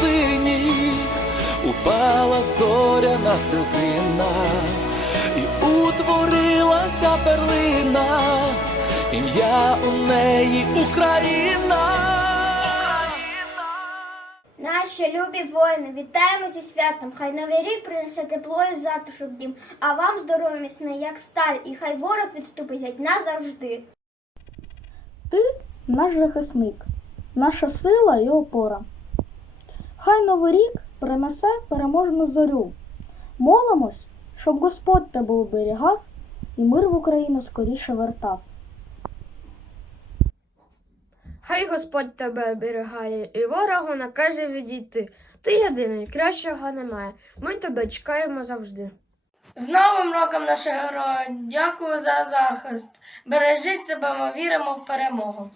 синіх упала зоряна сльозина, і утворилася перлина, ім'я у неї Україна. Наші любі воїни, вітаємо зі святом. Хай новий рік принесе тепло і затишок дім, а вам здоров'я міцне, як сталь, і хай ворог відступить геть назавжди. Ти наш захисник, наша сила і опора. Новий рік принесе переможну зорю. Молимось, щоб Господь тебе оберігав і мир в Україну скоріше вертав. Хай Господь тебе оберігає і ворогу накаже відійти. Ти єдиний, кращого немає. Ми тебе чекаємо завжди. З Новим роком нашого героя! Дякую за захист. Бережіть себе, ми віримо в перемогу.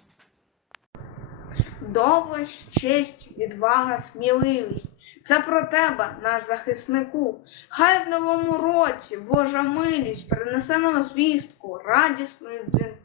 Доблесть, честь, відвага, сміливість. Це про тебе, наш захиснику. Хай в новому році Божа милість принесе нам звістку, радісну дзвінку.